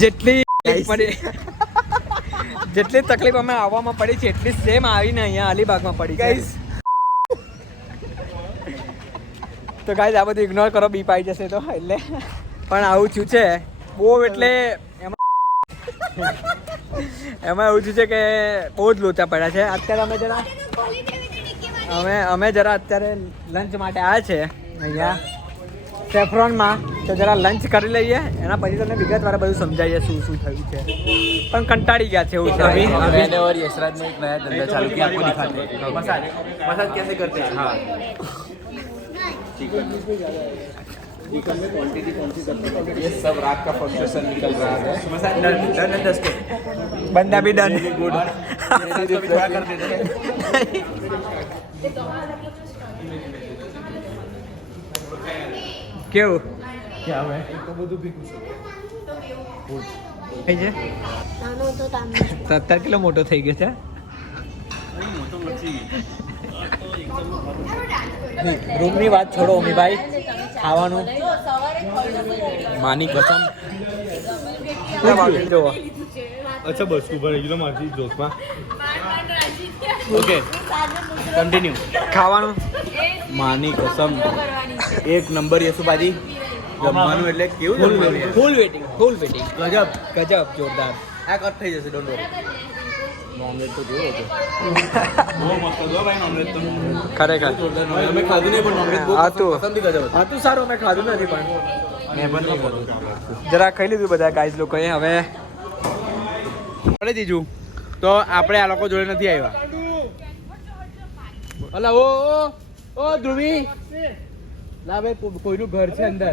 જેટલી તકલીફ અમે આવવામાં પડી છે એટલી સેમ આવીને અહીંયા અલીબાગમાં પડી ગાઈસ. તો ગાઈસ આ બધું ઇગ્નોર કરો, બીપ આવી જશે તો. એટલે પણ આવું થયું છે બહુ, એટલે એમાં એવું થયું છે કે બહુ જ લોચા પડ્યા છે. અત્યારે અમે જરા અત્યારે લંચ માટે આવ્યા છે અહીંયા સેફ્રોનમાં. તો જરા લંચ કરી લઈએ, એના પછી તમને વિગતવાર બધું સમજાવીએ શું શું થયું છે. પણ કંટાળી ગયા છે એવું છે. मैंने और यशराज ने एक नया धंधा चालू किया, आपको दिखाते हैं. मसाज कैसे करते हैं. हाँ चिकन में क्वांटिटी कौन सी करते हैं, ये सब रात का फंक्शन निकल रहा है. मसाज डन है 10 के बंदा भी डन. गुड थोड़ा कर देते हैं. કેવું क्या हुआ है तो બધું ભીખું થઈ છે? 17 કિલો મોટો થઈ ગયો છે. રૂમની વાત છોડો અમીભાઈ, ખાવાનું માની કસમ. જોવો. अच्छा बस ऊपर एक किलो मारती जोश में. Okay continue. ખાવાનું માની કસમ એક નંબર યશુભાજી. જમવાનું એટલે કેવું જમવાનું યાર. ફૂલ વેટિંગ ગજબ ગજબ જોરદાર. આ કટ થઈ જશે, ડોન્ટ વરી. નોનવેજ તો કેવો હતો, બહુ મસ્ત હતો ભાઈ. નોનવેજ તો ખરેખર જોરદાર. અમે ખાધું નહીં પણ નોનવેજ બહુ હતું. પસંદથી ગજબ હતું. હતું સારું, અમે ખાધું નથી પણ મેં પણ નહીં ખાધું. જરા ખાઈ લીધું બધા ગાઈઝ લોકોએ. હવે અરે જીજુ તો આપણે આ લોકો જોડે નથી આવ્યા. અલા ઓ ધ્રુવી ના ભાઈ, કોઈનું ઘર છે અંદર.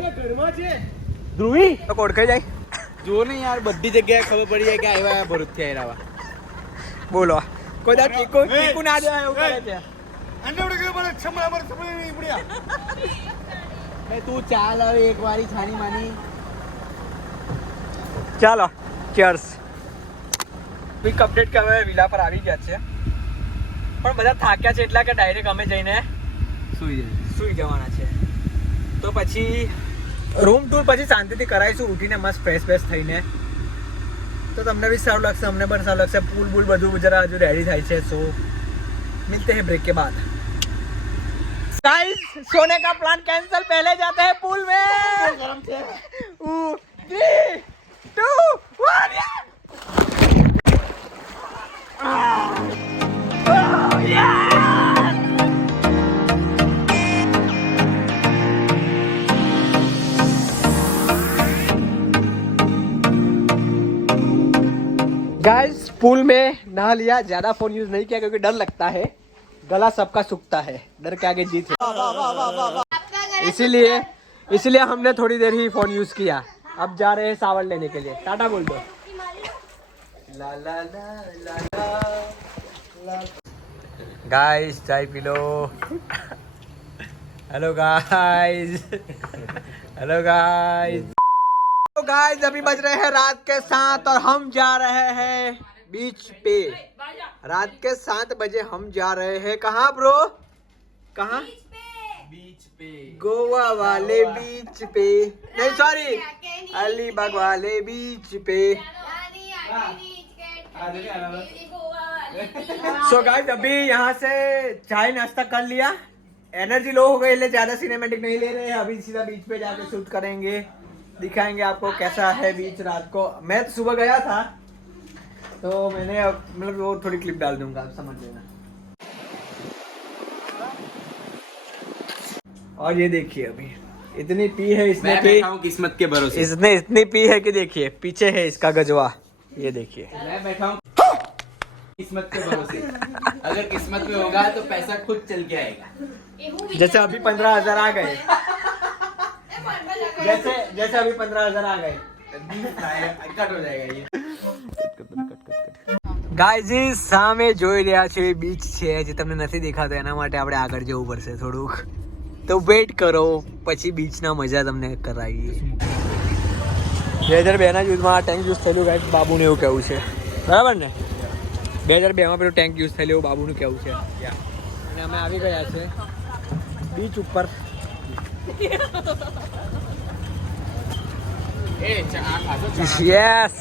ધ્રુવી તો ઓળખાઈ જાય. જો ને યાર, બધી જગ્યાએ ખબર પડી જાય કે આવ્યા ભરૂચથી આવ્યા. બોલો કોઈ દા કીકુ ના દેવાય એવું કરે છે. ભાઈ તું ચાલ હવે એક વારી છાની માની. ચાલો ચીયર્સ. ક્વિક અપડેટ કે હવે વિલા પર આવી ગયા છે, પણ બધા થાક્યા છે એટલા કે ડાયરેક્ટ અમે જઈને સુઈ જવાના છે. તો પછી રૂમ ટૂર પછી શાંતિથી કરાવીશું, ઉઠીને મસ્ત ફ્રેશ થઈને. તો તમને બી સારું લાગશે, અમને પણ સારું લાગશે. પૂલ બૂલ બધું જરા હજુ રેડી થાય છે. સો મિલતે हैं ब्रेक के बाद. गाइस सोने का प्लान कैंसिल, पहले जाते हैं पूल में. 3 2 1 गाइस पूल में नहा लिया. ज्यादा फोन यूज नहीं किया क्योंकि डर लगता है, गला सबका सूखता है, डर के आगे जीत है. इसीलिए हमने थोड़ी देर ही फोन यूज किया. अब जा रहे हैं सावन लेने के लिए. टाटा बोल दो. ला ला ला ला ला. गाइस चाय पी लो. Hello guys. तो गाइस अभी बज रहे हैं रात के 7 और हम जा रहे हैं बीच पे. रात के 7 बजे हम जा रहे हैं. कहाँ ब्रो? कहाँ? बीच पे. गोवा वाले बीच पे. नहीं सॉरी, अलीबाग वाले बीच पे. सो गाइस अभी यहाँ से चाय नाश्ता कर लिया. एनर्जी लो हो गई इसलिए ज्यादा सिनेमैटिक नहीं ले रहे हैं. अभी सीधा बीच पे जाके शूट करेंगे, दिखाएंगे आपको कैसा है बीच रात को. मैं तो सुबह गया था तो मैंने मतलब वो थोड़ी क्लिप डाल दूंगा, आप समझ लेना. और ये देखिए अभी इतनी पी है इसने, मैं बैठा हूँ किस्मत के भरोसे. इसने इतनी पी है कि देखिए पीछे है इसका गजवा. ये देखिए मैं बैठा हूँ किस्मत के भरोसे. अगर किस्मत में होगा तो पैसा खुद चल के आएगा. जैसे अभी 15,000 आ गए. जैसे अभी 15,000 आ गए. कट हो जाएगा ये. ગાઈઝ સામે જોઈ રહ્યા છો એ બીચ છે, જે તમને નથી દેખાતો એના માટે આપણે આગળ જવું પડશે થોડુંક. તો વેઇટ કરો, પછી બીચના મજા તમને કરાવીએ. 2002 ના યુઝમાં આ ટેન્ક યુઝ થયેલું ગાઈઝ, બાબુને એવું કહેવું છે. બરાબર ને? 2002માં પેલું ટેન્ક યુઝ થયેલું એવું બાબુનું કહેવું છે. અને અમે આવી ગયા છે બીચ ઉપર. यस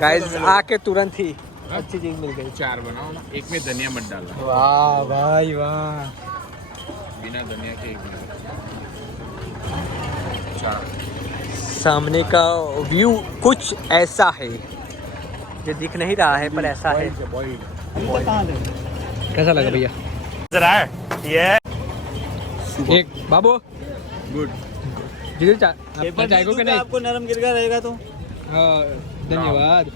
गाइस आके तुरंत ही अच्छी चीज मिल गई। 4 बनाओ ना, एक में धनिया मत डालना, वाह भाई वाह। बिना धनिया के एक बना। 4 सामने का व्यू कुछ ऐसा है जो दिख नहीं रहा है पर ऐसा है। कैसा लगा भैया? एक बाबू गुड। जिधर चाय को के नहीं आपको नरम गिरगा रहेगा तो हाँ धन्यवाद।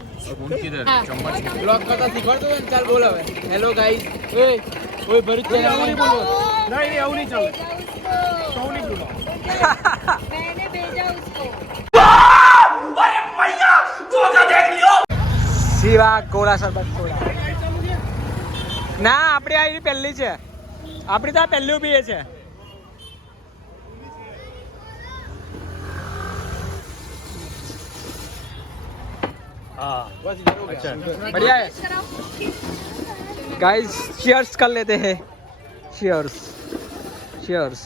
किधर चम्मच ब्लॉग करता सिखा तो चल बोल હવે હેલો ગાઈસ ઓય ઓય ભરૂચ ચેનલ આવું નહીં બોલો नहीं आऊ नहीं चल मैंने भेजा उसको। શિવા કોળા સરબત કોળા ના આપણી આ પહેલી છે આપણી તો આ પહેલું બી છે। बढ़िया है गाइस, चीयर्स कर लेते हैं। Cheers cheers.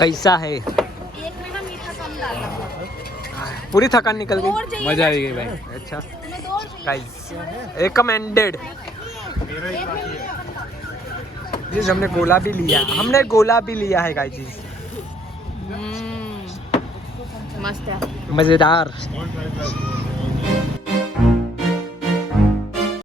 कैसा है? एक में ना मीठा कम डालना। पूरी थकान निकल गई, और चाहिए मजा आ गई भाई। अच्छा तुम्हें दो और चाहिए? Guys recommended. जिस हमने गोला भी लिया, हमने गोला भी लिया है गाइस। मस्त है। मजेदार।